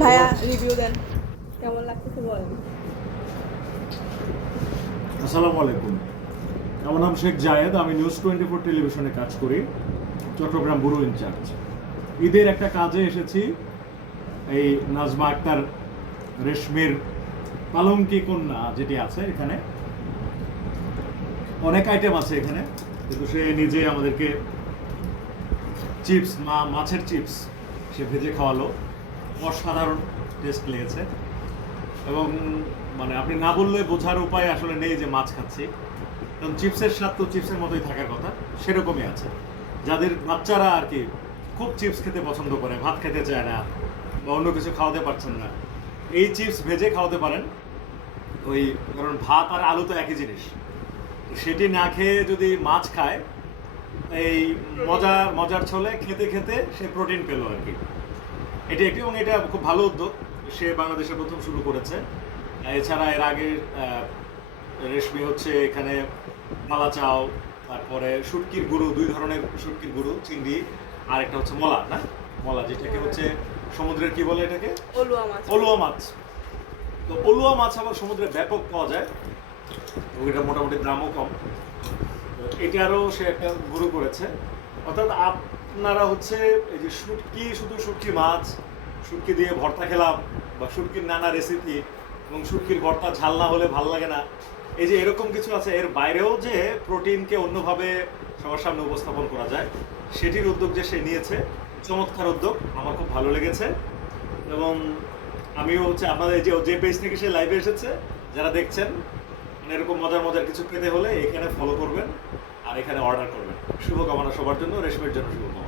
ভাইয়া রিভিউ দেন, কেমন লাগতেছে বলেন। আসসালামু আলাইকুম। আমার নাম শেখ জায়েদ, আমি নিউজ 24 টেলিভিশনে কাজ করি, চট্টগ্রাম ব্যুরো ইনচার্জ। ঈদের একটা কাজে এসেছি, এই নাজমা আক্তার রেশমির পালঙ্কি কন্যা যেটি আছে এখানে, অনেক আইটেম আছে এখানে, কিন্তু সে নিজে আমাদেরকে চিপস, মাছের চিপস সে ভেজে খাওয়ালো, অসাধারণ টেস্ট লেগেছে। এবং মানে আপনি না বললে বোঝার উপায় আসলে নেই যে মাছ খাচ্ছি, কারণ চিপসের স্বাদ তো চিপসের মতোই থাকার কথা, সেরকমই আছে। যাদের বাচ্চারা আর কি খুব চিপস খেতে পছন্দ করে, ভাত খেতে চায় না বা অন্য কিছু খাওয়াতে পারছেন না, এই চিপস ভেজে খাওয়াতে পারেন। ওই কারণ ভাত আর আলু তো একই জিনিস, সেটি না খেয়ে যদি মাছ খায়, এই মজার ছলে খেতে খেতে সে প্রোটিন পেল আর কি। এটি একটি, এবং এটা খুব ভালো উদ্যোগ, সে বাংলাদেশে প্রথম শুরু করেছে। এছাড়া এর আগে রেশমি হচ্ছে এখানে মালা চাও, তারপরে শুটকির গুঁড়ো, 2 ধরনের শুটকির গুঁড়ো, চিংড়ি আর একটা হচ্ছে মলা, না মলা যেটাকে হচ্ছে সমুদ্রের কি বলে এটাকে, অলুয়া মাছ। তো অলুয়া মাছ আবার সমুদ্রে ব্যাপক পাওয়া যায়, এটা মোটামুটি দামও কম। তো এটারও সে একটা গুঁড়ো করেছে। অর্থাৎ আপনারা হচ্ছে এই যে শুটকি, শুধু শুটকি মাছ, শুটকি দিয়ে ভর্তা খেলাম, বা শুটকির নানা রেসিপি, এবং শুটকির ভর্তা ঝাল না হলে ভাল লাগে না, এই যে এরকম কিছু আছে, এর বাইরেও যে প্রোটিনকে অন্যভাবে সবার সামনে উপস্থাপন করা যায়, সেটির উদ্যোগ যে সে নিয়েছে, চমৎকার উদ্যোগ, আমার খুব ভালো লেগেছে। এবং আমিও হচ্ছে আপনাদের যে পেজ থেকে সে লাইভে এসেছে, যারা দেখছেন, মানে এরকম মজার কিছু পেতে হলে এখানে ফলো করবেন আর এখানে অর্ডার করবেন। শুভকামনা সবার জন্য, রেশমের জন্য শুভকামনা।